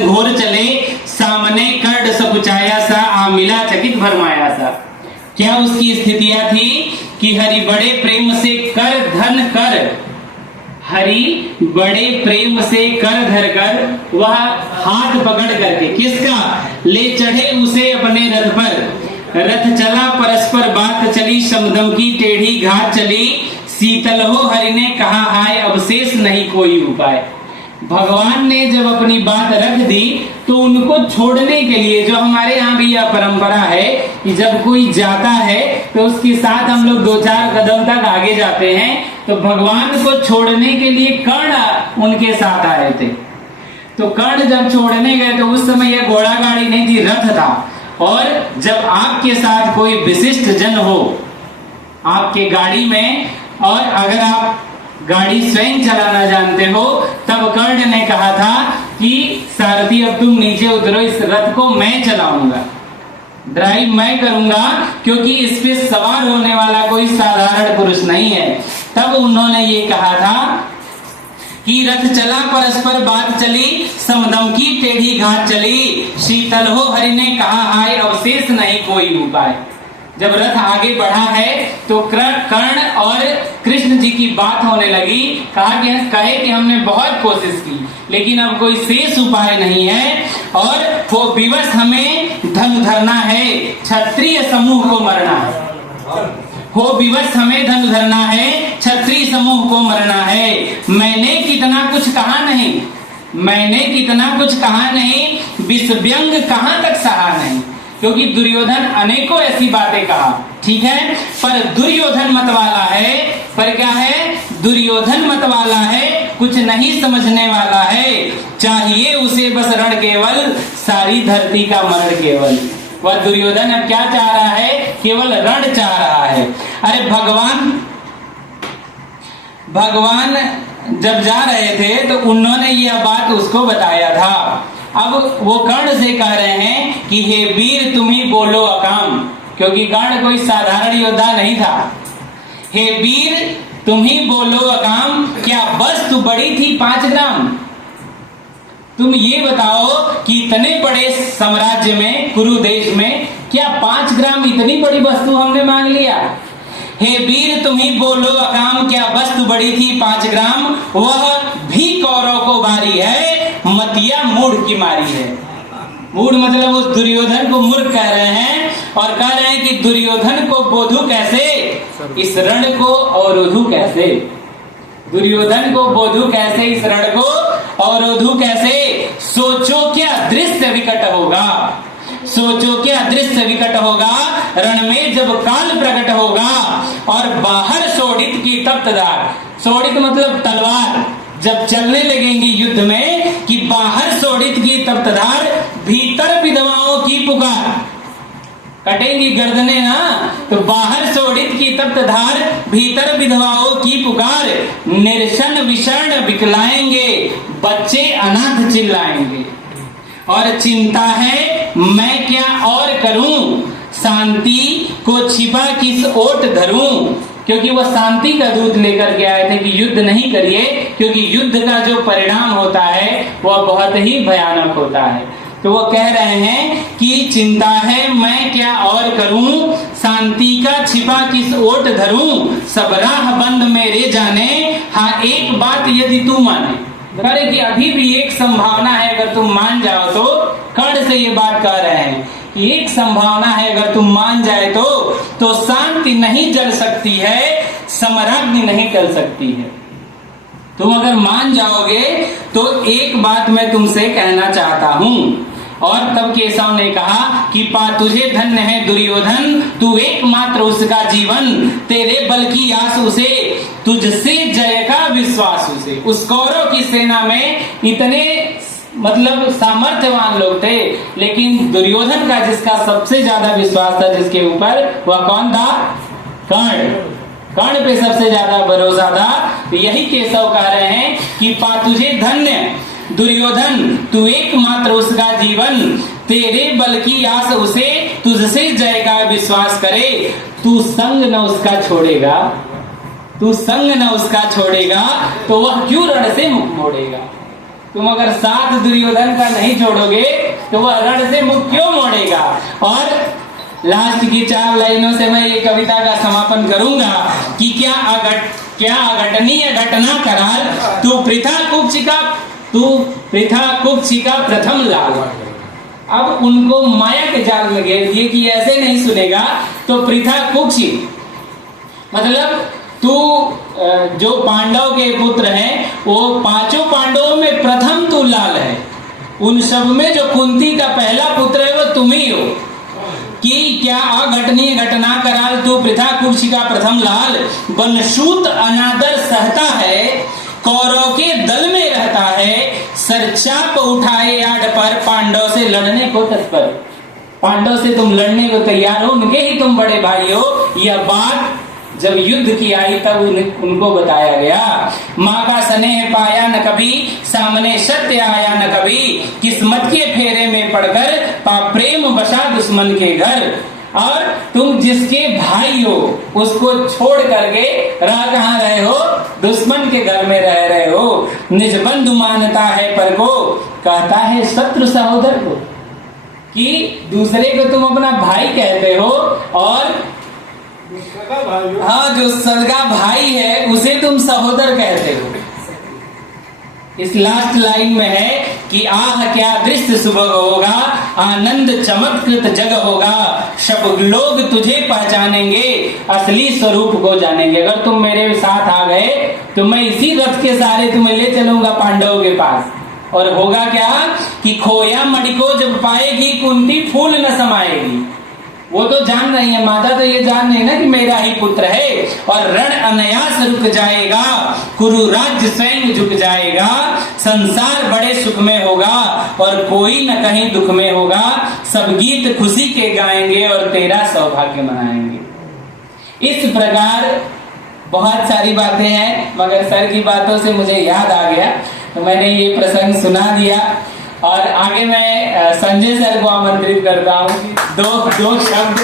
घोर चले सामने कर्ड सकुचाया सा आमिला चकित भरमाया सा। क्या उसकी स्थितियां थी कि हरि बड़े प्रेम से कर धन कर, हरि बड़े प्रेम से कर धर कर वह हाथ पकड़ करके किसका ले चढ़े उसे अपने रथ पर। रथ चला परस्पर बात चली समदम की टेढ़ी घात चली, शीतल हो हरि ने कहा हाय अवशेष नहीं कोई उपाय। भगवान ने जब अपनी बात रख दी तो उनको छोड़ने के लिए, जो हमारे यहाँ भी यह परंपरा है कि जब कोई जाता है तो उसके साथ हम लोग 2-4 कदम तक आगे जाते हैं, तो भगवान को छोड़ने के लिए कर्ण उनके साथ आए थे। तो कर्ण जब छोड़ने गए तो उस समय यह घोड़ा गाड़ी नहीं थी, रथ था। और जब आपके साथ कोई विशिष्ट जन हो आपके गाड़ी में, और अगर आप गाड़ी स्वयं चलाना जानते हो, तब कर्ण ने कहा था कि सारथी अब तुम नीचे उतरो, इस रथ को मैं चलाऊंगा, ड्राइव मैं करूंगा, क्योंकि इस पे सवार होने वाला कोई साधारण पुरुष नहीं है। तब उन्होंने ये कहा था कि रथ चला परस्पर बात चली समदम की टेढ़ी घात चली, शीतल हो हरि ने कहा हाय अवशेष नहीं कोई उपाय। जब रथ आगे बढ़ा है तो कर्ण और कृष्ण जी की बात होने लगी। कहे कि हमने बहुत कोशिश की लेकिन अब कोई शेष उपाय नहीं है, और वो विवश हमें धन धरना है, क्षत्रिय समूह को मरना है। हो विवश हमें धन धरना है, क्षत्रिय समूह को मरना है। मैंने कितना कुछ कहा नहीं, मैंने कितना कुछ कहा नहीं, विषव्यंग कहाँ तक सहा नहीं, क्योंकि दुर्योधन अनेकों ऐसी बातें कहा, ठीक है, पर दुर्योधन मत वाला है। पर क्या है, दुर्योधन मत वाला है, कुछ नहीं समझने वाला है। चाहिए उसे बस रण केवल, सारी धरती का मरण केवल। वह दुर्योधन अब क्या चाह रहा है, केवल रण चाह रहा है। अरे भगवान जब जा रहे थे तो उन्होंने यह बात उसको बताया था। अब वो कर्ण से कह रहे हैं कि हे वीर तुम ही बोलो अकाम, क्योंकि कर्ण कोई साधारण योद्धा नहीं था। हे वीर तुम ही बोलो अकाम, क्या वस्तु बड़ी थी 5 ग्राम? तुम ये बताओ कि इतने बड़े साम्राज्य में, कुरु देश में, क्या 5 ग्राम इतनी बड़ी वस्तु हमने मांग लिया? हे वीर तुम ही बोलो अकाम, क्या वस्तु बड़ी थी 5 ग्राम? वह भी कौरव को बारी है, मतिया मूढ़ की मारी है। मूढ़ मतलब उस दुर्योधन को मूर्ख कह रहे हैं, और कह रहे हैं कि दुर्योधन को बोधु कैसे, इस रण को अवरोधु कैसे। दुर्योधन को बोधु कैसे, इस रण को अवरोधु कैसे। सोचो क्या दृश्य विकट होगा, सोचो क्या दृश्य विकट होगा, रण में जब काल प्रकट होगा, और बाहर शोणित की तप्त धार, शोणित मतलब तलवार, जब चलने लगेंगी युद्ध में, कि बाहर शोणित की तप्त धार, भीतर विधवाओं की पुकार, कटेंगी गर्दने ना, तो बाहर शोणित की तप्त धार, भीतर विधवाओं की पुकार, निर्शन विषण विकलाएंगे, बच्चे अनाथ चिल्लाएंगे। और चिंता है मैं क्या और करूं, शांति को छिपा किस ओट धरूं, क्योंकि वह शांति का दूत लेकर के आए थे कि युद्ध नहीं करिए, क्योंकि युद्ध का जो परिणाम होता है वह बहुत ही भयानक होता है। तो वो कह रहे हैं कि चिंता है मैं क्या और करूं, शांति का छिपा किस ओट धरूं, सब राह बंद मेरे जाने, हाँ एक बात यदि तू माने। करे कि अभी भी एक संभावना है, अगर तुम मान जाओ तो, कर्ण से ये बात कह रहे हैं कि एक संभावना है, अगर तुम मान जाए तो शांति नहीं जल सकती है, समराग्नि नहीं टल सकती है। तुम अगर मान जाओगे तो एक बात मैं तुमसे कहना चाहता हूं। और तब केशव ने कहा कि पा तुझे धन्य है दुर्योधन, तू एकमात्र उसका जीवन, तेरे बल की आस उसे, तुझसे जय का विश्वास उसे। उस कौरव की सेना में इतने मतलब सामर्थ्यवान लोग थे, लेकिन दुर्योधन का जिसका सबसे ज्यादा विश्वास था जिसके ऊपर, वह कौन था? कर्ण। कर्ण पे सबसे ज्यादा भरोसा था। तो यही केशव कह रहे हैं कि पा तुझे धन्य दुर्योधन, तू एकमात्र उसका जीवन, तेरे बल की आस उसे, तुझसे जय का विश्वास करे, तू संग न उसका छोड़ेगा, तू संग न उसका छोड़ेगा, तो वह क्यों रण से मुख मोड़ेगा। तुम अगर साथ दुर्योधन का नहीं छोड़ोगे तो वह रण से मुख क्यों मोड़ेगा। और लास्ट की 4 लाइनों से मैं ये कविता का समापन करूंगा कि क्या अघटनीय घटना कराल तू पृथा कुक्षी का प्रथम लाल। अब उनको माया के जाल में घेर दिए कि ऐसे नहीं सुनेगा तो पृथा कुक्षी मतलब तू जो पांडव के पुत्र हैं वो 5 पांडवों में प्रथम तू लाल है। उन सब में जो कुंती का पहला पुत्र है वो तुम ही हो। कि क्या अघटनीय घटना कराल तू पृथा कुक्षी का प्रथम लाल। बनसूत अनादर सहता है कौरव के दल में रहता है। सरचाप उठाए आड़ पर पांडव से लड़ने को तत्पर। पांडव से तुम लड़ने को तैयार हो, उनके ही तुम बड़े भाई हो। यह बात जब युद्ध की आई तब उनको बताया गया। माँ का स्नेह पाया न कभी सामने सत्य आया न कभी। किस्मत के फेरे में पड़कर पा प्रेम बसा दुश्मन के घर। और तुम जिसके भाई हो उसको छोड़ करके रह कहाँ रहे हो, दुश्मन के घर में रह रहे हो। निज बंधु मानता है पर को कहता है शत्रु सहोदर को। कि दूसरे को तुम अपना भाई कहते हो और हाँ जो सगा भाई है उसे तुम सहोदर कहते हो। इस लास्ट लाइन में है कि आह क्या दृश्य सुबह होगा आनंद चमत्कृत जग होगा। सब लोग तुझे पहचानेंगे असली स्वरूप को जानेंगे। अगर तुम मेरे साथ आ गए तो मैं इसी रथ के सहारे तुम्हें ले चलूंगा पांडवों के पास। और होगा क्या कि खोया मणि को जब पाएगी कुंती फूल न समाएगी। वो तो जान रही है, माता तो ये जान रही है ना कि मेरा ही पुत्र है। और रण अनायास रुक जाएगा कुरु राज्य स्वयं झुक जाएगा। संसार बड़े सुख में होगा और कोई न कहीं दुख में होगा। सब गीत खुशी के गाएंगे और तेरा सौभाग्य मनाएंगे। इस प्रकार बहुत सारी बातें हैं मगर सर की बातों से मुझे याद आ गया तो मैंने ये प्रसंग सुना दिया। और आगे मैं संजय सर को आमंत्रित करता हूँ दो शब्द